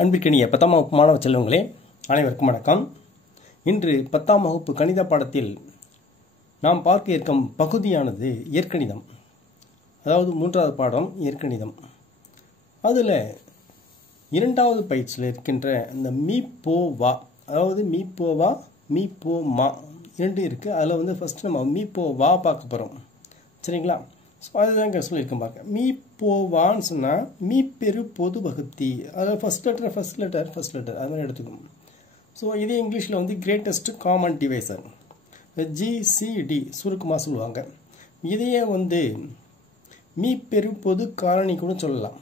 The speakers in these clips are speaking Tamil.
அன்பிற்கினிய 10ஆம் வகுப்பு மாணவ செல்வங்களே, அனைவருக்கும் வணக்கம். இன்று 10ஆம் வகுப்பு கணித பாடத்தில் நாம் பார்க்க இருக்கும் பகுதியானது இயற்கணிதம். அதாவது 3வது பாடம் இயற்கணிதம். அதில் 2வது பயிற்சியில் இருக்கின்ற இந்த மீ போ வா, அதாவது மீ போ வா மீ போ மா 2 இருக்குது. அதில் ஃபஸ்ட்டு நம்ம மீ போ வா பார்க்க போகிறோம். சரிங்களா? ஸோ அதுதான் இங்கே சொல்லியிருக்கேன் பாருங்க. மீ போவான்னு சொன்னால் மீ பெரு பொது வகுத்தி, அதில் ஃபஸ்ட் லெட்டர் அது மாதிரி எடுத்துக்கணும். ஸோ இதே இங்கிலீஷில் கிரேட்டஸ்ட் காமன் டிவைசர் GCD சுருக்கமாக சொல்லுவாங்க. இதையே மீ பெரு பொது காரணி கூட சொல்லலாம்.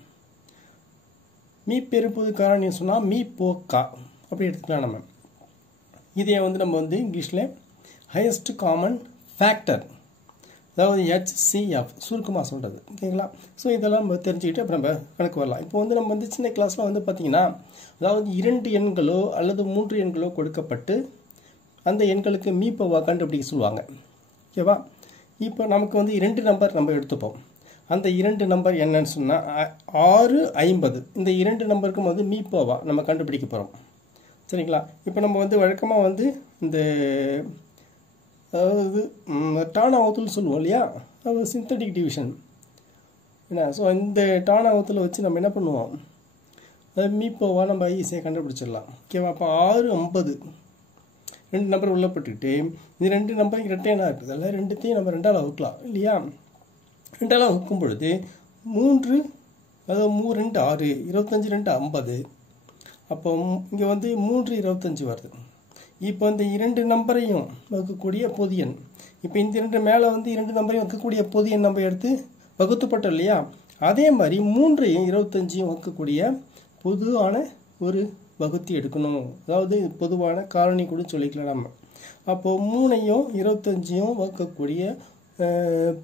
மீ பெரு பொது காரணின்னு சொன்னால் மீ போக்கா அப்படி எடுத்துக்கலாம் நம்ம. இதையே நம்ம இங்கிலீஷில் ஹையஸ்ட் காமன் ஃபேக்டர், அதாவது HCF சுருக்கமாக சொல்கிறது. ஓகேங்களா? ஸோ இதெல்லாம் நம்ம தெரிஞ்சுக்கிட்டு அப்புறம் நம்ம கணக்கு வரலாம். இப்போ நம்ம சின்ன கிளாஸில் பார்த்தீங்கன்னா, அதாவது 2 எண்களோ அல்லது 3 எண்களோ கொடுக்கப்பட்டு அந்த எண்களுக்கு மீப்போவா கண்டுபிடிக்க சொல்லுவாங்க. ஓகேவா? இப்போ நமக்கு 2 நம்பர் நம்ம எடுத்துப்போம். அந்த 2 நம்பர் என்னன்னு சொன்னால் 6, 50. இந்த 2 நம்பருக்கும் மீப்போவா நம்ம கண்டுபிடிக்க போகிறோம். சரிங்களா? இப்போ நம்ம வழக்கமாக இந்த அதாவது டானாவத்தில் சொல்லுவோம் இல்லையா, அது சிந்தட்டிக் டிவிஷன் என்ன. ஸோ இந்த டானாவத்தில் வச்சு நம்ம என்ன பண்ணுவோம், அது மீப்போவா நம்ம ஈஸியாக கண்டுபிடிச்சிடலாம். ஓகேவா? அப்போ 6, 50 2 நம்பர் உள்ளே போட்டுக்கிட்டு இந்த 2 நம்பர் இரட்டையனாக இருக்குது, அதில் 2த்தையும் நம்ம 2ஆல் வகுக்கலாம் இல்லையா? 2ஆல் வகுக்கும் பொழுது 3, அதாவது 3 2 6, 25 2 50. அப்போ இங்கே 3 25 வருது. இப்போ இந்த 2 நம்பரையும் வகுக்கக்கூடிய பொது எண், இப்போ இந்த 2 மேலே 2 நம்பரையும் வகுக்கக்கூடிய பொது எண் நம்ம எடுத்து வகுத்துப்பட்டோம் இல்லையா? அதே மாதிரி 3ஐயும் 25ஐயும் வகுக்கக்கூடிய பொதுவான ஒரு வகுத்தி எடுக்கணும். அதாவது பொதுவான காரணி கூட சொல்லிக்கலாம் நம்ம. அப்போது 3ஐயும் 25ஐயும் வகுக்கக்கூடிய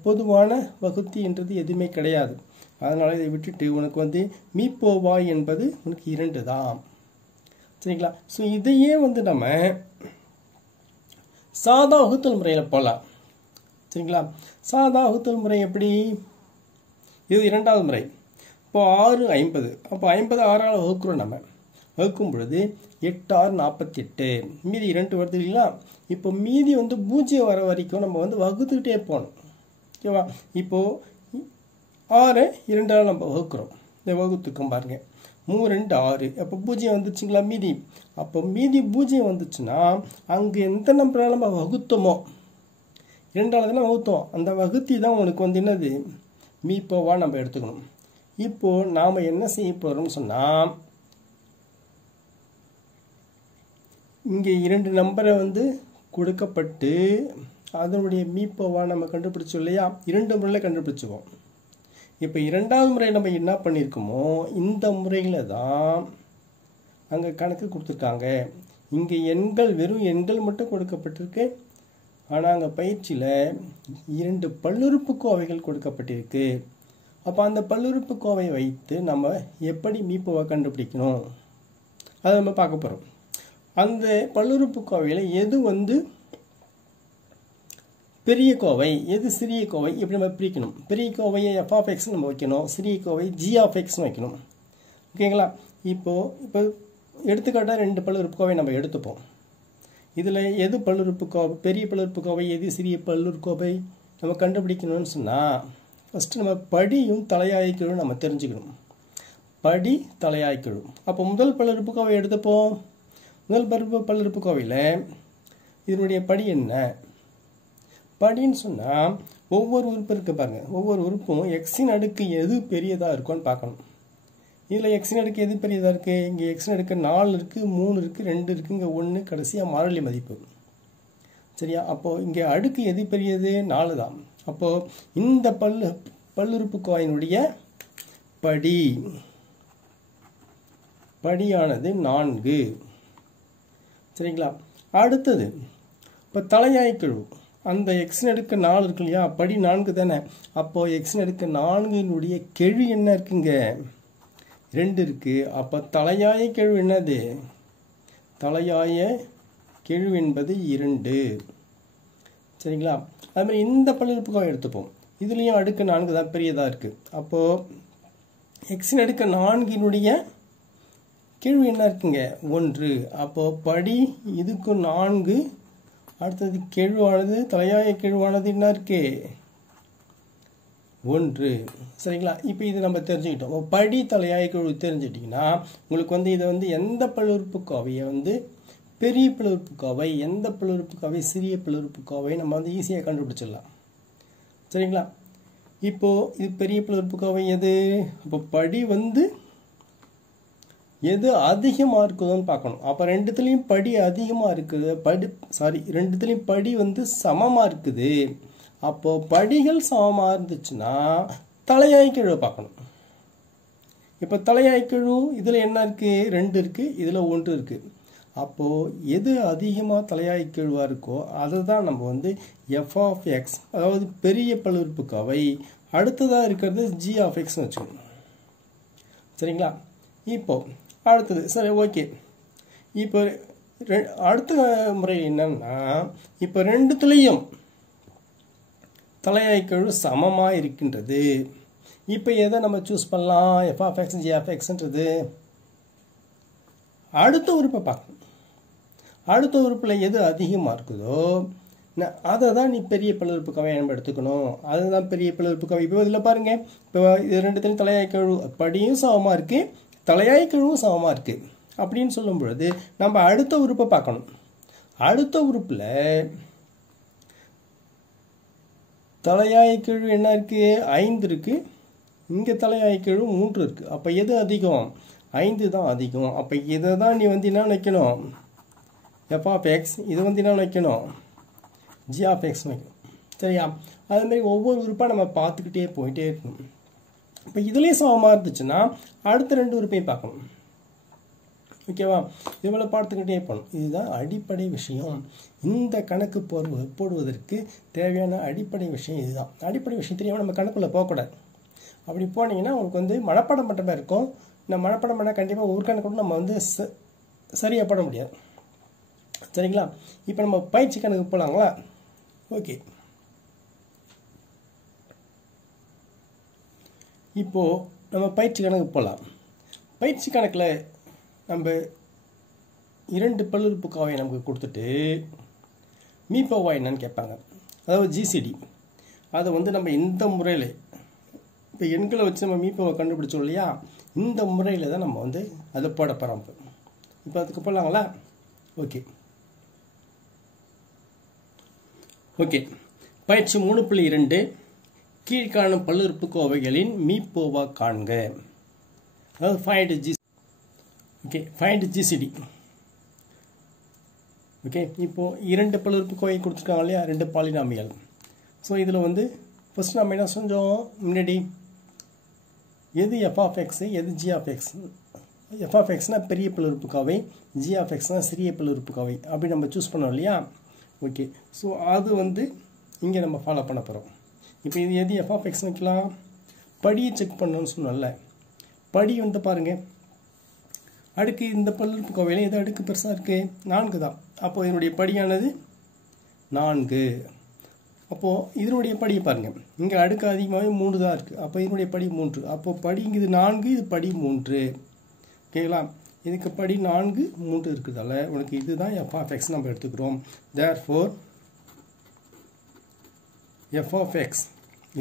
பொதுவான வகுத்தின்றது எதுவுமே கிடையாது. அதனால் இதை விட்டுட்டு உனக்கு மீப்போவா என்பது உனக்கு 2 தான். சரிங்களா? ஸோ இதையே நம்ம சாதா வகுத்தல் முறையில் போகலாம். சரிங்களா? சாதா வகுத்தல் முறை எப்படி? இது 2வது முறை. இப்போ 6, 50. அப்போ 50 6ஆல் வகுக்கிறோம். நம்ம வகுக்கும் பொழுது 8 6 48, மீதி 2 வருது இல்லைங்களா? இப்போ மீதி 0 வர வரைக்கும் நம்ம வகுத்துக்கிட்டே போகணும். ஓகேவா? இப்போது 6 2ஆல் நம்ம வகுக்கிறோம். இந்த வகுத்துக்கும் பாருங்கள், 3 2 6. அப்போ 0 வந்துச்சுங்களா மீதி? அப்போ மீதி 0 வந்துச்சுன்னா அங்கே எந்த நம்பரால் நம்ம வகுத்தோமோ, 2ஆல் தானே வகுத்தோம், அந்த வகுத்தி தான் உனக்கு என்னது மீப்போவா நம்ம எடுத்துக்கணும். இப்போது நாம் என்ன செய்ய போகிறோம்னு சொன்னால், இங்கே 2 நம்பரை கொடுக்கப்பட்டு அதனுடைய மீப்போவா நம்ம கண்டுபிடிச்சோம் இல்லையா? 2 முறையில் கண்டுபிடிச்சுவோம். இப்போ 2வது முறை நம்ம என்ன பண்ணியிருக்கோமோ இந்த முறையில் தான் அங்கே கணக்கு கொடுத்துருக்காங்க. இங்கே எண்கள் வெறும் எண்கள் மட்டும் கொடுக்கப்பட்டிருக்கு. ஆனால் அங்கே பயிற்சியில் 2 பல்லுறுப்புக்கோவைகள் கொடுக்கப்பட்டிருக்கு. அப்போ அந்த பல்லுறுப்புக்கோவை வைத்து நம்ம எப்படி மீப்போவை கண்டுபிடிக்கணும் அதை நம்ம பார்க்க போகிறோம். அந்த பல்லுறுப்புக்கோவையில் எது பெரிய கோவை, எது சிறிய கோவை, இப்படி நம்ம பிரிக்கணும். பெரிய கோவையை f(x) நம்ம வைக்கணும், சிறிய கோவை g(x) வைக்கணும். ஓகேங்களா? இப்போ எடுத்துக்காட்டாக 2 பல்லுறுப்புக்கோவை நம்ம எடுத்துப்போம். இதில் எது பல்லுறுப்புக்கோவை, பெரிய பல்லுறுப்புக்கோவை, எது சிறிய பல்லுறுப்புக்கோவை நம்ம கண்டுபிடிக்கணும்னு சொன்னால், ஃபஸ்ட்டு நம்ம படியும் தலையாய்க்கெழுவும் நம்ம தெரிஞ்சுக்கணும். படி தலையாய்க்கெழு. அப்போ முதல் பல்லுறுப்புக்கோவை எடுத்துப்போம். முதல் பல்லுறுப்புக்கோவையில் இதனுடைய படி என்ன? படின்னு சொன்னால் ஒவ்வொரு உறுப்பு இருக்குது பாருங்கள். ஒவ்வொரு உறுப்பும் எக்ஸின் அடுக்கு எது பெரியதாக இருக்குன்னு பார்க்கணும். இதில் எக்ஸின் அடுக்கு எது பெரியதாக இருக்குது? இங்கே எக்ஸின் அடுக்கு 4 இருக்குது, 3 இருக்குது, 2 இருக்குது, இங்கே 1 கடைசியாக மாறிலி மதிப்பு. சரியா? அப்போது இங்கே அடுக்கு எது பெரியது? 4 தான். அப்போது இந்த பல்லுறுப்புக்கோவையினுடைய படியானது 4. சரிங்களா? அடுத்தது இப்போ தலையாய்க்கெழு. அந்த எக்ஸின் அடுக்கு 4 இருக்கு இல்லையா? படி 4 தானே. அப்போது எக்ஸின் அடுக்கு 4னுடைய கெழு என்ன இருக்குங்க? 2 இருக்குது. அப்போ தலையாய கெழு என்னது? தலையாய கெழு என்பது 2. சரிங்களா? அதுமாதிரி இந்த பல்லுறுப்புக்கோவை எடுத்துப்போம். இதுலேயும் அடுக்கு 4 தான் பெரியதாக இருக்குது. அப்போது எக்ஸின் அடுக்கு 4னுடைய கெழு என்ன இருக்குங்க 1. அப்போ படி இதுக்கு 4. அடுத்தது கெழுவானது தலையாய கெழுவானது என்ன இருக்கு 1. சரிங்களா? இப்போ இது நம்ம தெரிஞ்சுக்கிட்டோம். படி தலையாய கெழு தெரிஞ்சிட்டிங்கன்னா உங்களுக்கு வந்து இதை வந்து எந்த பல்லுறுப்புக்கோவையை வந்து பெரிய பல்லுறுப்புக்கோவை, எந்த பல்லுறுப்புக்கோவை சிறிய பல்லுறுப்புக்கோவை நம்ம வந்து ஈஸியாக கண்டுபிடிச்சிடலாம். சரிங்களா? இப்போ இது பெரிய பல்லுறுப்புக்கோவை எது? அப்போ படி வந்து எது அதிகமாக இருக்குதுன்னு பார்க்கணும். அப்போ ரெண்டுத்துலேயும் படி அதிகமாக இருக்குது, ரெண்டுத்துலேயும் படி வந்து சமமாக இருக்குது. அப்போ படிகள் சமமாக இருந்துச்சுன்னா தலையாய கெழுவை பார்க்கணும். இப்போ தலையாய கெழு இதில் என்ன இருக்குது 2 இருக்குது, இதில் 1 இருக்குது. அப்போது எது அதிகமாக தலையாய கெழுவாக இருக்கோ அதை தான் நம்ம வந்து f(x), அதாவது பெரிய பல்லுறுப்புக்கோவை, அடுத்ததாக இருக்கிறது g(x)ன்னு வச்சுக்கணும். சரிங்களா? இப்போ அடுத்தது சரி ஓகே. இப்போ அடுத்த முறை என்னன்னா இப்போ ரெண்டுத்துலேயும் தலையாய கெழு சமமாக இருக்கின்றது. இப்போ எதை நம்ம சூஸ் பண்ணலாம்? f(x), g(x)ன்றது அடுத்த உறுப்பை பார்க்கணும். அடுத்த உறுப்பில் எது அதிகமாக இருக்குதோ அதை தான் நீ பெரிய பல்லுறுப்புக்கோவை நம்ம எடுத்துக்கணும். அதுதான் பெரிய பல்லுறுப்புக்கோவை. இப்போ இதில் பாருங்க, இப்போ இது ரெண்டுத்துலையும் தலையாய கெழு படியும் சமமாக இருக்கு, தலையாய கெழுவும் சமமாக இருக்கு. அப்படின்னு சொல்லும் பொழுது நம்ம அடுத்த உறுப்பை பார்க்கணும். அடுத்த உறுப்பில் தலையாய கெழு என்ன இருக்கு 5 இருக்கு, இங்கே தலையாய கெழு 3 இருக்கு. அப்போ எது அதிகம்? 5 தான் அதிகம். அப்போ இதை தான் நீ வந்து என்ன வைக்கணும் f(x), இது வந்து என்ன வைக்கணும் g(x) வைக்கணும். சரியா? அதுமாரி ஒவ்வொரு உறுப்பாக நம்ம பார்த்துக்கிட்டே போயிட்டே இருக்கணும். இப்போ இதுலேயே சமமாக இருந்துச்சுன்னா அடுத்த 2 உறுப்பையும் பார்க்கணும். ஓகேவா? இவ்வளோ பார்த்துக்கிட்டே போகணும். இதுதான் அடிப்படை விஷயம். இந்த கணக்கு போடுவதற்கு தேவையான அடிப்படை விஷயம் இதுதான். அடிப்படை விஷயம் தெரியாமல் நம்ம கணக்குள்ளே போகக்கூடாது. அப்படி போனீங்கன்னா உங்களுக்கு வந்து மனப்பாடம் பண்ணுற மாதிரி இருக்கும். நம்ம மனப்பாடம் பண்ணால் கண்டிப்பாக ஒரு கணக்கு நம்ம வந்து சரியாக போட முடியாது. சரிங்களா? இப்போ நம்ம பயிற்சி கணக்கு போகலாங்களா? ஓகே. இப்போது நம்ம பயிற்சி கணக்கு போகலாம். பயிற்சி கணக்கில் நம்ம 2 பல்லுறுப்புக்கோவை நமக்கு கொடுத்துட்டு மீப்போவா என்னன்னு கேட்பாங்க, அதாவது ஜிசிடி. அதை வந்து நம்ம இந்த முறையில் இப்போ எண்களை வச்சு நம்ம மீப்போவை கண்டுபிடிச்சோம் இல்லையா, இந்த முறையில் தான் நம்ம வந்து அதை போட போகிறோம். இப்போ அதுக்கு போகலாங்களா? Okay okay. பயிற்சி 3.2 கீழ்காணும் பல்லுறுப்புக்கோவைகளின் மீப்போவா காண்க. அதாவது ஃபைண்ட் ஜிசிடி. ஓகே. இப்போது 2 பல்லுறுப்புக்கோவை கொடுத்துருக்காங்க இல்லையா, 2 பாலினாமியல். ஸோ இதில் வந்து ஃபஸ்ட் நம்ம என்ன செஞ்சோம் முன்னாடி, எது f(x), எது g(x). f(x)னா பெரிய பல்லுறுப்புக்கோவை, g(x)னா சிறிய பல்லுறுப்புக்கோவை, அப்படி நம்ம சூஸ் பண்ணோம் இல்லையா. ஓகே. ஸோ அது வந்து இங்கே நம்ம ஃபாலோ பண்ண போகிறோம். இப்போ இது எது f(x) வைக்கலாம், படியை செக் பண்ணணும்னு சொன்னோம்ல. படி வந்து பாருங்கள், அடுக்கு இந்த பல்லுறுப்புக்கோவையில் எது அடுக்கு பெருசாக இருக்குது 4 தான். அப்போது இதனுடைய படியானது 4. அப்போது இதனுடைய படியை பாருங்கள், இங்கே அடுக்கு அதிகமாகவே 3 தான் இருக்குது. அப்போ இதனுடைய படி 3. அப்போது படி இங்கே இது 4, இது படி 3. ஓகேங்களா? இதுக்கு படி 4, 3 இருக்குதால உனக்கு இதுதான் f(x) நம்ம எடுத்துக்கிறோம். therefore f(x)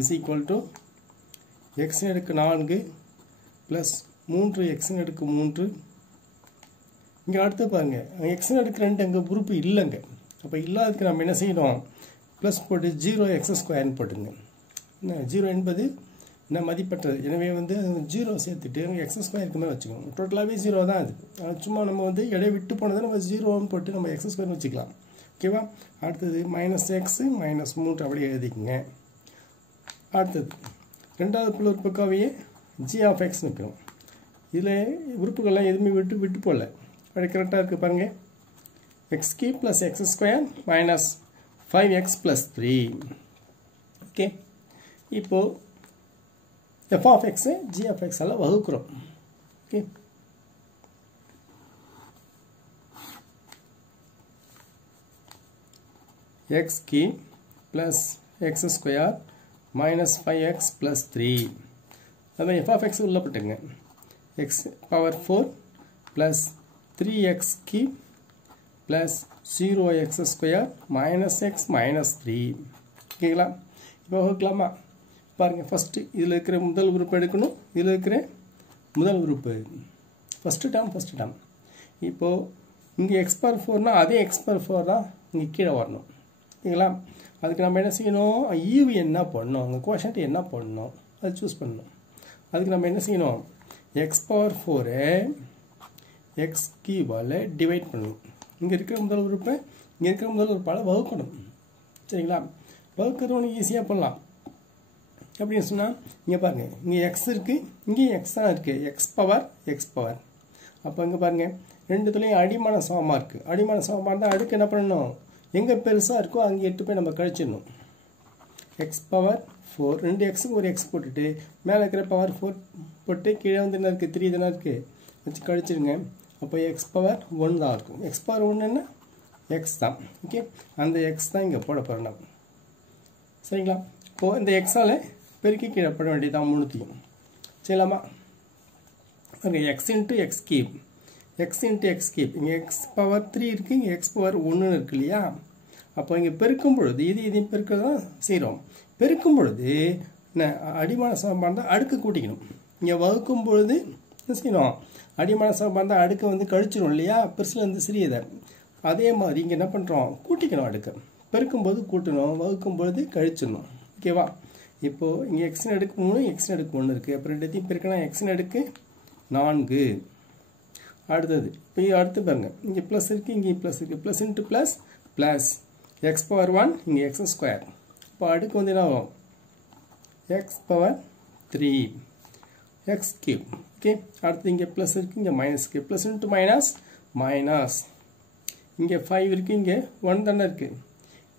is equal to x⁴ plus 3x⁴. இங்கே அடுத்து பாருங்கள், x⁴ அங்கே உறுப்பு இல்லைங்க. அப்போ இல்லாததுக்கு நம்ம என்ன செய்யணும், ப்ளஸ் போட்டு 0x² போட்டுங்க. 0 என்பது என்ன மதிப்பற்றது. எனவே வந்து 0 சேர்த்துட்டு x² இருக்குமே வச்சுக்கோங்க. டோட்டலாகவே 0 தான் அது. சும்மா நம்ம வந்து இடை விட்டு போனதை நம்ம 0ன்னு போட்டு நம்ம x² வச்சுக்கலாம். ஓகேவா? அடுத்தது -x -3 அப்படியே எழுதிக்கோங்க. அடுத்தது ரெண்டாவது பல்லுறுப்புக்கோவையே g(x) நிற்கிறோம். இதில் உறுப்புகள்லாம் எதுவுமே விட்டு போடல, அப்படி கரெக்டாக இருக்குது பாருங்கள். x³ + x² - 5x + 3. ஓகே. இப்போது f(x) g(x) எல்லாம் வகுக்கிறோம். ஓகே. x³ + x² - 5x + 3. அது f(x) உள்ள போட்டுங்க. x⁴ plus 3x cube plus 0x square minus X minus 3. ஓகேங்களா? இப்போ வகுக்கலாமா? பாருங்கள், ஃபஸ்ட்டு இதில் இருக்கிற முதல் உறுப்பு எடுக்கணும். இதில் இருக்கிற முதல் உறுப்பு ஃபஸ்ட்டு டேர்ம். இப்போது இங்கே x பவர் 4னா அதே x பவர் 4 தான் இங்கே கீழே வரணும். ஓகேங்களா? அதுக்கு நம்ம என்ன செய்யணும்? ஈவு என்ன பண்ணணும், அங்கே கோஷன்ட் என்ன பண்ணணும் அது சூஸ் பண்ணணும். அதுக்கு நம்ம என்ன செய்யணும்? x பவர் 4 x கியூபால் டிவைட் பண்ணணும். இங்கே இருக்கிற முதல் உறுப்பை இங்கே இருக்கிற முதல் உறுப்பால் வகுக்கணும். சரிங்களா? வகுக்கிறவனு ஈஸியாக பண்ணலாம். எப்படின்னு சொன்னால் இங்கே பாருங்கள், இங்கே எக்ஸ் இருக்குது, இங்கேயும் எக்ஸ் தான் இருக்குது. X power. அப்போ இங்கே பாருங்கள், ரெண்டுத்துலேயும் அடிமான சமமாக இருக்குது. அடிமான சமமாக இருந்தால் அடுக்கு என்ன பண்ணணும்? எங்கே பெருசாக இருக்கோ அங்கே 8 போய் நம்ம கழிச்சிடணும். எக்ஸ் பவர் 4 2 எக்ஸுக்கு ஒரு எக்ஸ் போட்டுட்டு மேலே இருக்கிற பவர் 4 போட்டு கீழே வந்து என்ன இருக்குது? 3 தானே இருக்குது, வச்சு கழிச்சிடுங்க. அப்போ எக்ஸ் பவர் 1 தான் இருக்கும். எக்ஸ் பவர் 1 என்ன? எக்ஸ் தான். ஓகே, அந்த எக்ஸ் தான் இங்கே போட போகிறோம் நம்ம. சரிங்களா? இப்போது இந்த எக்ஸால் பெருக்கி கீழே போட வேண்டியதான் மூணுத்தையும். சரிங்களாமா? Okay, x into x cube இங்கே எக்ஸ் பவர் 3 இருக்குது, இங்கே எக்ஸ் பவர் 1 இருக்கு இல்லையா? அப்போ இங்கே பெருக்கும் பொழுது இதையும் பெருக்கிறது தான் செய்கிறோம். பெருக்கும் பொழுது அடிமான சமமாக இருந்தால் அடுக்கு கூட்டிக்கணும். இங்கே வகுக்கும் பொழுது என்ன செய்யணும்? அடிமான சமமாக இருந்தால் அடுக்கு வந்து கழிச்சிடும் இல்லையா? பெருசுலேருந்து சிறியதை. அதே மாதிரி இங்கே என்ன பண்ணுறோம்? கூட்டிக்கணும். அடுக்கு பெருக்கும்போது கூட்டணும், வகுக்கும் பொழுது கழிச்சிடணும். ஓகேவா? இப்போது இங்கே எக்ஸின் அடுக்கு 3 எக்ஸின் அடுக்கு 1 இருக்குது. அப்புறம் ரெண்டுத்தையும் பெருக்கினா எக்ஸின் அடுக்கு 4. அடுத்தது இப்போ அடுத்து பாருங்கள், இங்கே ப்ளஸ் இருக்குது, இங்கேயும் ப்ளஸ் இருக்குது. Plus into plus X power 1 இங்கே எக்ஸ் ஸ்கொயர். இப்போ அடுக்கு வந்து என்ன ஆகும்? X power 3 X cube. Okay, அடுத்து இங்கே ப்ளஸ் இருக்குது, இங்கே மைனஸ் இருக்குது. ப்ளஸ் இன்ட்டு மைனஸ் இங்கே 5 இருக்குது, இங்கே 1 தானே இருக்குது.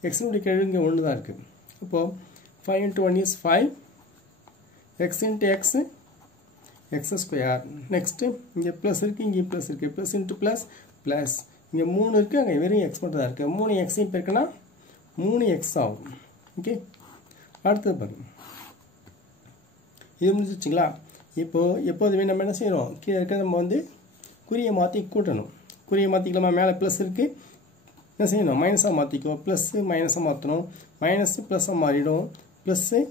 எக்ஸினுடைய கேள்வி இங்கே 1 தான் இருக்குது. அப்போது 5 into 1 is 5 x into x square. Next இங்கே ப்ளஸ் இருக்குது, இங்கேயும் ப்ளஸ் இருக்குது. ப்ளஸ் இன்ட்டு ப்ளஸ் இங்கே 3 இருக்குது, அங்கே வெறும் எக்ஸ் மட்டும் தான் இருக்குது. 3 எக்ஸையும் பெருக்கினா 3 எக்ஸ் ஆகும். ஓகே, அடுத்தது பாருங்க, இது முடிஞ்சிச்சிங்களா? இப்போது எப்போதுமே நம்ம என்ன செய்கிறோம்? கீழே இருக்க நம்ம வந்து குறியை மாற்றி கூட்டணும். குறியை மாற்றிக்கலாமா? மேலே ப்ளஸ் இருக்குது, என்ன செய்யணும்? மைனஸாக மாற்றிக்கோ. ப்ளஸ்ஸு மைனஸாக மாற்றணும். மைனஸு ப்ளஸ்ஸாக மாறிடும், ப்ளஸ்ஸு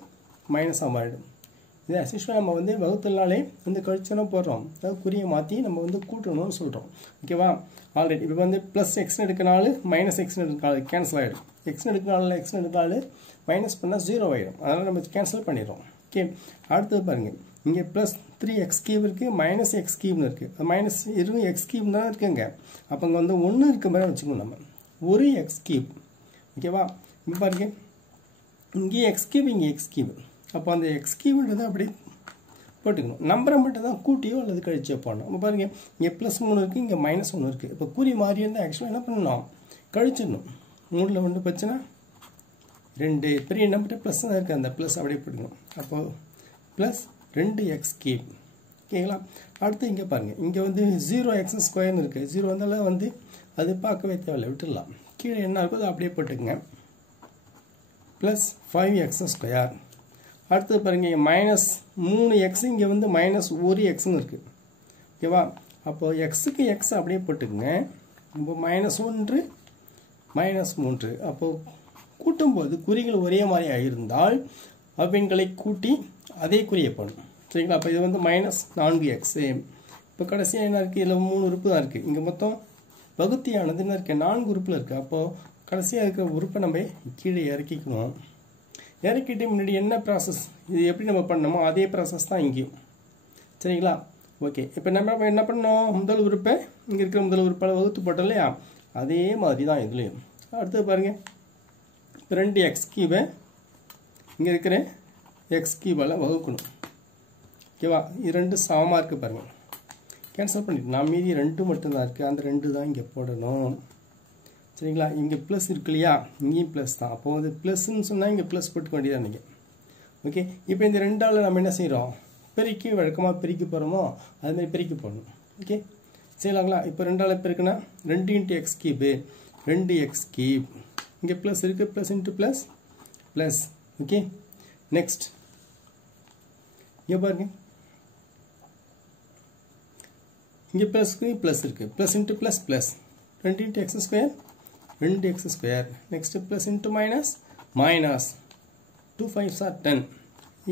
மைனஸாக மாறிடும். இது அசிஸ்வலாக நம்ம வந்து வகுத்தல்னாலே வந்து கழிச்சனா போடுறோம். அதாவது குறியை மாற்றி நம்ம வந்து கூட்டணும்னு சொல்கிறோம். ஓகேவா? ஆல்ரெடி இப்போ வந்து ப்ளஸ் எக்ஸ்னு எடுக்கனாலும் மைனஸ் எக்ஸ்னு எடுக்கனாலும் கேன்சல் ஆகிடும். எக்ஸ்னு எடுக்கனாலும் மைனஸ் பண்ணால் 0 ஆகிடும். அதனால் நம்ம கேன்சல் பண்ணிடுறோம். ஓகே, அடுத்தது பாருங்கள், இங்கே ப்ளஸ் 3x கியூப் இருக்குது, மைனஸ் எக்ஸ் கியூப்னு இருக்குது. அது மைனஸ் இருக்கும், எக்ஸ் கியூப் தான் இருக்குங்க. அப்போ இங்கே வந்து 1 இருக்க மாதிரி வச்சுக்கணும் நம்ம. ஒரு எக்ஸ் கியூப். ஓகேவா? இப்போ பாருங்க, இங்கே எக்ஸ் கியூப், இங்கே எக்ஸ் கியூப். அப்போ அந்த எக்ஸ் கியூப்ன்றதை அப்படி போட்டுக்கணும். நம்பரை மட்டும் தான் கூட்டியோ அல்லது கழிச்சோ போடணும். இப்போ பாருங்கள், இங்கே ப்ளஸ் 3 இருக்குது, இங்கே மைனஸ் 1 இருக்குது. இப்போ குறி மாறி இருந்தால் ஆக்சுவலாக என்ன பண்ணணும்? கழிச்சிடணும். 3ல் 1 போச்சுன்னா 2. பெரிய நம்பர்கிட்ட ப்ளஸ் தான் இருக்குது, அந்த ப்ளஸ் அப்படியே போட்டுக்கணும். அப்போது ப்ளஸ் 2x கியூப். ஓகேங்களா? அடுத்து இங்கே பாருங்கள், இங்கே வந்து 0x ஸ்கொயர்னு இருக்குது. 0 வந்தாலும் வந்து அது பார்க்கவே தேவையில்லை, விட்டுடலாம். கீழே என்ன இருக்கோ அதை அப்படியே போட்டுக்குங்க. Plus 5x square. அடுத்தது பாருங்கள், இங்கே மைனஸ் 3x, இங்கே வந்து மைனஸ் 1xன்னு இருக்குது. ஓகேவா? அப்போது எக்ஸுக்கு எக்ஸ் அப்படியே போட்டுக்குங்க. இப்போ மைனஸ் 1 மைனஸ் 3. அப்போது கூட்டும்போது குறிகள் ஒரே மாதிரியாக இருந்தால் அவ்வின்களை கூட்டி அதே குறியை பண்ணணும். சரிங்களா? அப்போ இது வந்து மைனஸ் 4x. இப்போ கடைசியாக என்ன இருக்குது? இதில் 3 உறுப்பு தான் இருக்குது. இங்கே மொத்தம் வகுத்தியானது என்ன இருக்குது? 4 உறுப்பில் இருக்குது. அப்போது கடைசியாக இருக்கிற உறுப்பை நம்ம கீழே இறக்கிக்கணும். இறக்கிட்டு முன்னாடி என்ன ப்ராசஸ், இது எப்படி நம்ம பண்ணணுமோ அதே ப்ராசஸ் தான் இங்கேயும். சரிங்களா? ஓகே, இப்போ நம்ம என்ன பண்ணோம்? முதல் உறுப்பை இங்கே இருக்கிற முதல் உறுப்பால் வகுத்து போட்டோம் இல்லையா? அதே மாதிரி தான் இதுலேயும். அடுத்தது பாருங்கள், 2x கியூபை இங்கே இருக்கிற எக்ஸ் கியூபால் வகுக்கணும். ஓகேவா? இது 2 சமமாக இருக்குது பாருங்கள். கேன்சல் பண்ணிட்டு நான் மீதி 2 மட்டும்தான் இருக்குது, அந்த 2 தான் இங்கே போடணும். சரிங்களா? இங்கே ப்ளஸ் இருக்கு இல்லையா? இங்கேயும் ப்ளஸ் தான். அப்போ வந்து ப்ளஸ்ன்னு சொன்னால் இங்கே ப்ளஸ் போட்டுக்க வேண்டியதான் நீங்கள். ஓகே, இப்போ இந்த 2ஆல் நம்ம என்ன செய்கிறோம்? பெருக்கி வழக்கமாக பெருக்கி போகிறோமோ அதுமாதிரி பெருக்கி போடணும். ஓகே, செய்யலாங்களா? இப்போ 2ஆல் பெருக்குன்னா 2 × x கியூபு 2x கியூப். இங்கே ப்ளஸ் இருக்குது, plus into plus. Okay, next இங்கே பாருங்க, இங்கே ப்ளஸ்க்கு ப்ளஸ் இருக்குது, plus into plus plus 2 into x square 2 X square. Next plus into minus minus 2 5s are 10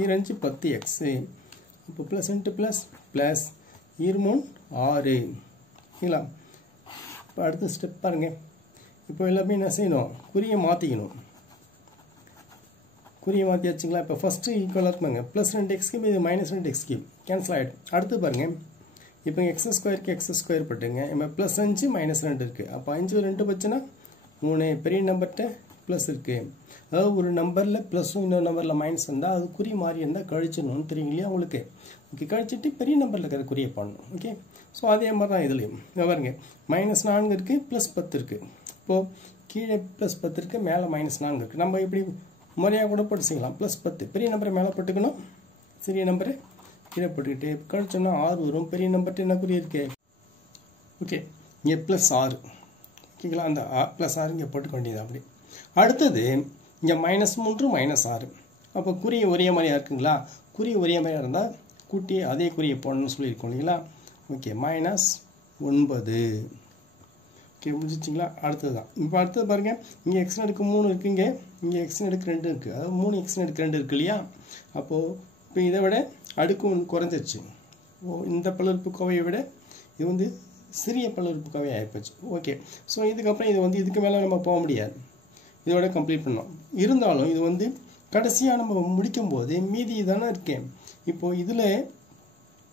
2 10 x. இப்போ ப்ளஸ் இன்ட்டு ப்ளஸ் ப்ளஸ் 2 6 சரிங்களா. இப்போ அடுத்த ஸ்டெப் பாருங்கள். இப்போ எல்லாமே என்ன செய்யணும், குறியை மாற்றிக்கணும். குறியை மாற்றியாச்சுங்களா. இப்போ ஃபஸ்ட்டு ஈக்குவலாக பாருங்க, ப்ளஸ் 2 எக்ஸ் கியூப் இது மைனஸ் 2 எக்ஸ் கியூப் கேன்சல் ஆகிடும். அடுத்து பாருங்கள், இப்போ எக்ஸ் ஸ்கொயருக்கு எக்ஸ் ஸ்கொயர் போட்டுங்க. இப்போ ப்ளஸ் 5 மைனஸ் 2 இருக்குது. அப்போ 5 2 வச்சுன்னா 3. பெரிய நம்பர்கிட்ட ப்ளஸ் இருக்குது. அதாவது ஒரு நம்பரில் ப்ளஸும் இன்னொரு நம்பரில் மைனஸ் இருந்தால் அது குறி மாறி இருந்தால் கழிச்சிடணும்னு தெரியும் இல்லையா உங்களுக்கு. ஓகே, கழிச்சிட்டு பெரிய நம்பரில் இருக்கிற குறியை பண்ணணும். ஓகே, ஸோ அதே மாதிரி தான் இதுலேயும் பாருங்க, மைனஸ் 4 இருக்குது, ப்ளஸ் 10 இருக்குது. இப்போது கீழே ப்ளஸ் 10 இருக்குது, மேலே மைனஸ் 4 இருக்குது. நம்ம இப்படி முறையாக கூட போட்டு செய்யலாம். ப்ளஸ் 10 பெரிய நம்பரை மேலே போட்டுக்கணும், சிறிய நம்பரை கீழே போட்டுக்கிட்டு கழிச்சோன்னா 6 வரும். பெரிய நம்பர்கிட்ட என்ன குறி இருக்கு. ஓகே, இங்கே ப்ளஸ் 6 ஓகேங்களா. அந்த ப்ளஸ் 6 இங்கே போட்டுக்க வேண்டியது. அப்படி அடுத்தது இங்கே மைனஸ் 3 மைனஸ் 6. அப்போ குறி ஒரே மாதிரியாக இருக்குங்களா. குறி ஒரே மாதிரியாக இருந்தால் கூட்டி அதே குறியை போடணும்னு சொல்லியிருக்கோம் இல்லைங்களா. Okay, minus 9. ஓகே, முடிச்சிச்சிங்களா. அடுத்தது தான். இப்போ அடுத்தது பாருங்கள், இங்கே எக்ஸ் நடுக்கு 3 இருக்குங்க, இங்கே எக்ஸ் நடுக்கு 2 இருக்குது. அதாவது 3 எக்ஸ் நடுக்கு 2 இருக்கு இல்லையா. அப்போது இப்போ இதை விட அடுக்கு குறைஞ்சிருச்சு. இந்த பல்லுறுப்புக்கோவையை விட இது வந்து சிறிய பல்லுறுப்புக்கோவை ஆகிப்போச்சு. ஓகே, ஸோ இதுக்கப்புறம் இது வந்து இதுக்கு மேலே நம்ம போக முடியாது, இதோட கம்ப்ளீட் பண்ணோம். இருந்தாலும் இது வந்து கடைசியாக நம்ம முடிக்கும்போது மீதி தானே இருக்கேன். இப்போது இதில்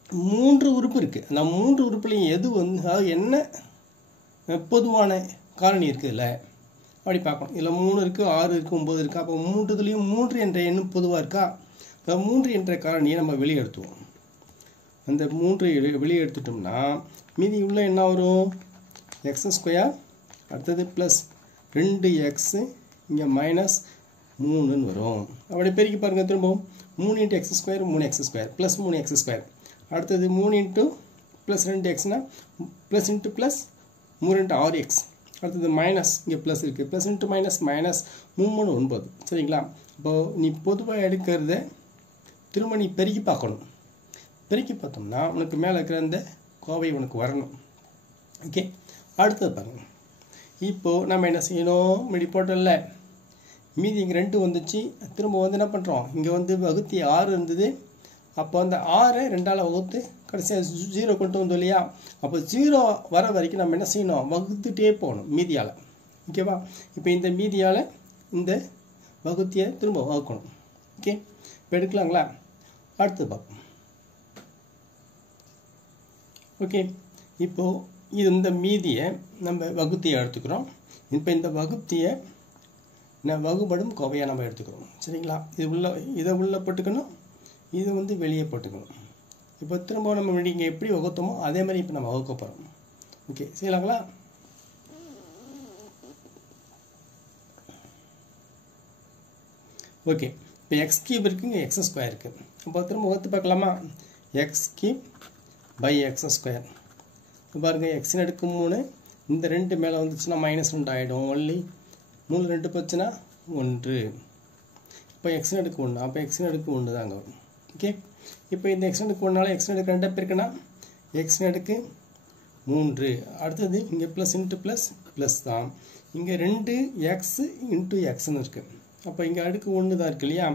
3 உறுப்பு இருக்குது. அந்த 3 உறுப்புலையும் எது வந்து அதாவது என்ன பொதுவான காரணி இருக்குது இல்லை அப்படி பார்க்கணும். இதில் 3 இருக்குது, 6 இருக்குது, 9 இருக்குது. அப்போ 3 3 என்ற எண்ணும் பொதுவாக இருக்கா. இப்போ 3 என்ற காரணியை நம்ம வெளியே எடுத்துவோம். அந்த 3 வெளியே எடுத்துட்டோம்னா மீதி உள்ள என்ன வரும், எக்ஸ் ஸ்கொயர், அடுத்தது ப்ளஸ் 2x, இங்கே மைனஸ் 3ன்னு வரும். அப்படி பெருக்கி பாருங்கள். திரும்பவும் 3 into x square 3x square plus 3x square. அடுத்தது 3 இன்ட்டு ப்ளஸ் 2xனா plus into plus 3 into 6x. அடுத்தது மைனஸ், இங்கே ப்ளஸ் இருக்குது, ப்ளஸ் இன்ட்டு மைனஸ் மைனஸ் 3 9. சரிங்களா. இப்போது நீ பொதுவாக எடுக்கிறத திரும்ப நீ பெருக்கி பார்க்கணும். பெருக்கி பார்த்தோம்னா உனக்கு மேலே இருக்கிற அந்த கோவை உனக்கு வரணும். ஓகே, அடுத்தது பாருங்கள். இப்போது நம்ம என்ன செய்யணும், இப்படி போட்டோம்ல, மீதி இங்கே 2 வந்துச்சு. திரும்ப வந்து என்ன பண்ணுறோம், இங்கே வந்து வகுத்தி 6 இருந்தது. அப்போ அந்த 6 2ஆல் வகுத்து கடைசியாக 0 கொண்டு வந்தோம் இல்லையா. அப்போ 0 வர வரைக்கும் நம்ம என்ன செய்யணும், வகுத்துட்டே போகணும் மீதியால். ஓகேவா. இப்போ இந்த மீதியால் இந்த வகுத்தியை திரும்ப வகுக்கணும். ஓகே, இப்போ எடுக்கலாங்களா. அடுத்து பார்ப்போம். ஓகே, இப்போது இது இந்த மீதியை நம்ம வகுத்தியை எடுத்துக்கிறோம். இப்போ இந்த வகுத்தியை வகுபடும் கோவையாக நம்ம எடுத்துக்கிறோம். சரிங்களா. இதை உள்ளே போட்டுக்கணும், இது வந்து வெளியே போட்டுக்கணும். இப்போ திரும்ப நம்ம இங்கே எப்படி வகுத்தோமோ அதே மாதிரி இப்போ நம்ம வகுக்க போகிறோம். ஓகே, செய்யலாங்களா. ஓகே, இப்போ எக்ஸ் கியூப் இருக்குது, இங்கே எக்ஸ் ஸ்கொயர் இருக்குது. அப்போ திரும்ப வகுத்து பார்க்கலாமா. X cube by x square. இப்போ பாருங்கள், எக்ஸ் நடுக்கு 3, இந்த 2 மேலே வந்துச்சுன்னா மைனஸ் 2 ஆகிடும். ஒன்லி 3 2 போச்சுன்னா 1. இப்போ எக்ஸ் நடுக்கு 1, அப்போ எக்ஸ் நடுக்கு 1 தாங்க வரும். ஓகே, இப்போ இந்த எக்ஸ் நடுக்கு 1 எக்ஸ் நடுக்கு 2 பேருக்குன்னா எக்ஸ் நடுக்கு 3. அடுத்தது இங்கே ப்ளஸ் இன்ட்டு ப்ளஸ் ப்ளஸ் தான். இங்கே 2x இன்ட்டு எக்ஸ்ன்னு இருக்குது. அப்போ இங்கே அடுக்கு 1 தான் இருக்குது இல்லையா.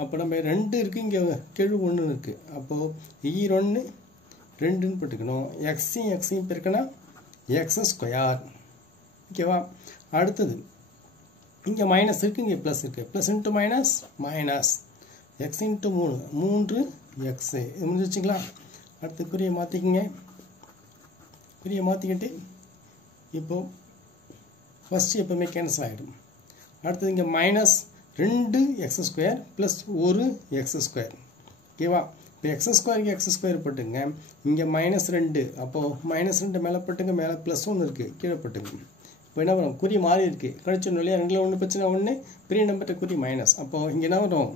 அப்போ நம்ம 2 இருக்குது, இங்கே கெழு 1 இருக்குது. அப்போது 1 2ன்னு போட்டுக்கணும். எக்ஸையும் பெருக்கனா எக்ஸ் ஸ்கொயர். ஓகேவா. அடுத்தது இங்கே மைனஸ் இருக்குது, இங்கே ப்ளஸ் இருக்குது. Plus into minus minus X into 3 x. இது முடிஞ்சிச்சிங்களா. அடுத்து குறியை மாற்றிக்கிங்க. குறியை மாற்றிக்கிட்டு இப்போது ஃபஸ்ட்டு எப்போவுமே கேன்சல் ஆகிடும். அடுத்தது இங்கே minus 2 X square plus 1 X square. ஓகேவா. இப்போ எக்ஸ் ஸ்கொயருக்கு எக்ஸ் ஸ்கொயர் போட்டுங்க. இங்கே மைனஸ் 2, அப்போது மைனஸ் 2 மேலே போட்டுங்க, மேலே ப்ளஸ் 1 இருக்குது, கீழே போட்டுங்க. இப்போ என்ன வரும், குறி மாறி இருக்குது, கழிச்சோம் இல்லையா. 2ல் 1 பிரச்சனை 1, பெரிய நம்பர்கிட்ட குறி மைனஸ். அப்போது இங்கே என்ன வரும்,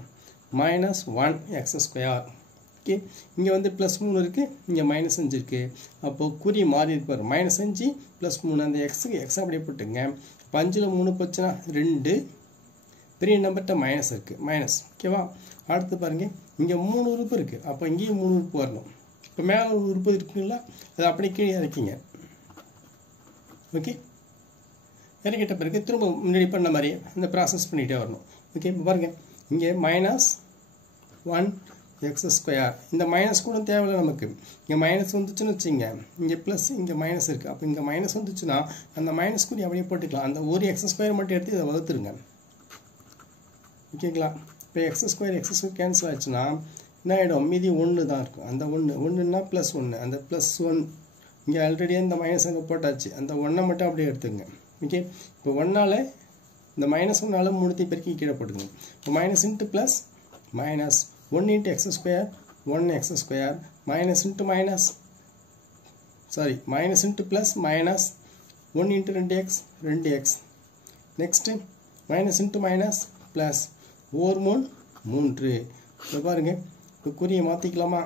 மைனஸ் 1 எக்ஸ் ஸ்கொயர். ஓகே, இங்கே வந்து ப்ளஸ் 3 இருக்குது, இங்கே மைனஸ் 5 இருக்குது. அப்போது குறி மாறி இருப்பார், மைனஸ் 5 ப்ளஸ் 3. அந்த எக்ஸுக்கு எக்ஸ் அப்படியே போட்டுங்க. 5ல் 3 போச்சுன்னா 2, பெரிய நம்பர்கிட்ட மைனஸ் இருக்குது, மைனஸ். ஓகேவா. அடுத்து பாருங்கள், இங்கே 3 உறுப்பு இருக்குது. அப்போ இங்கேயும் 3 உறுப்பு வரணும். இப்போ மேலே ஒரு உறுப்பு இருக்குங்களா, அது அப்படியே கீழே இறக்கிங்க. ஓகே, இறக்கிட்ட பிறகு திரும்ப முன்னாடி பண்ண மாதிரி இந்த ப்ராசஸ் பண்ணிகிட்டே வரணும். ஓகே, இப்போ பாருங்கள், இங்கே -1x². இந்த மைனஸ் கூட தேவையில்லை நமக்கு. இங்கே மைனஸ் வந்துச்சுன்னு வச்சுங்க, இங்கே ப்ளஸ் இங்கே மைனஸ் இருக்குது. அப்போ இங்கே மைனஸ் வந்துச்சுன்னா அந்த மைனஸ் கூட அப்படியே போட்டுக்கலாம். அந்த ஒரு x² மட்டும் எடுத்து இதை வகுத்துருங்க. ஓகேங்களா? இப்போ x² கேன்சல் ஆச்சுன்னா என்ன ஆகிடும், மீதி 1 தான் இருக்கும். அந்த 1ன்னா +1, அந்த +1 இங்கே ஆல்ரெடி இந்த மைனஸ் அங்கே போட்டாச்சு. அந்த 1 மட்டும் அப்படியே எடுத்துங்க. ஓகே, இப்போ 1ஆல் இந்த -1ஆல் 3 பெருக்கி கீழே போட்டுங்க. இப்போ minus into plus minus 1 × x², 1x², minus into minus minus into plus minus 1 × 2x, 2x. Next minus into minus plus 4 3 3. இப்போ பாருங்கள், இப்போ குறியை மாற்றிக்கலாமா?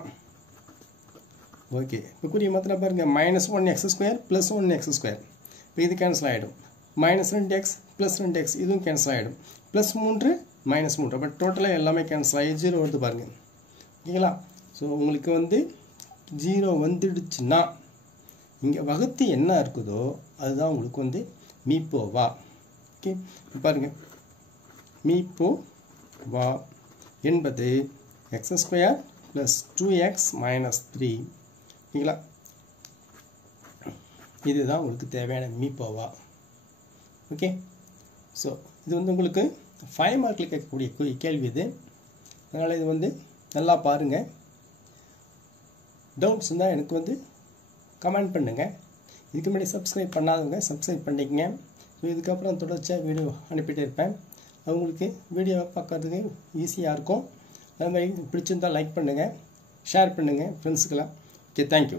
ஓகே, இப்போ குறியை மாற்றினா பாருங்கள், -1x² + 1x². இப்போ இது கேன்சல் ஆகிடும். -2x + 2x இதுவும் கேன்சல் ஆகிடும். +3 -3. அப்போ டோட்டலாக எல்லாமே கேன்சல் ஆகி 0 வருது பாருங்கள். ஓகேங்களா? ஸோ உங்களுக்கு 0 வந்துடுச்சுன்னா இங்கே வகுத்து என்ன இருக்குதோ அதுதான் உங்களுக்கு மீப்போவா. ஓகே, பாருங்கள், மீப்போவா என்பது x² + 2x - 3. ஓகேங்களா? இதுதான் உங்களுக்கு தேவையான மீப்போவா. ஓகே, ஸோ இது உங்களுக்கு 5 மார்க்கில் கேட்கக்கூடிய கேள்வி இது. அதனால் இது நல்லா பாருங்கள். டவுட்ஸ் இருந்தால் எனக்கு கமெண்ட் பண்ணுங்கள். இதுக்கு முன்னாடி சப்ஸ்கிரைப் பண்ணாதவங்க சப்ஸ்கிரைப் பண்ணிக்கங்க. ஸோ இதுக்கப்புறம் தொடர்ச்சியாக வீடியோ அனுப்பிட்டே இருப்பேன். அவங்களுக்கு வீடியோவை பார்க்கறதுக்கு ஈஸியாக இருக்கும். அது மாதிரி பிடிச்சிருந்தால் லைக் பண்ணுங்கள், ஷேர் பண்ணுங்கள் ஃப்ரெண்ட்ஸுக்கெல்லாம். Okay, thank you.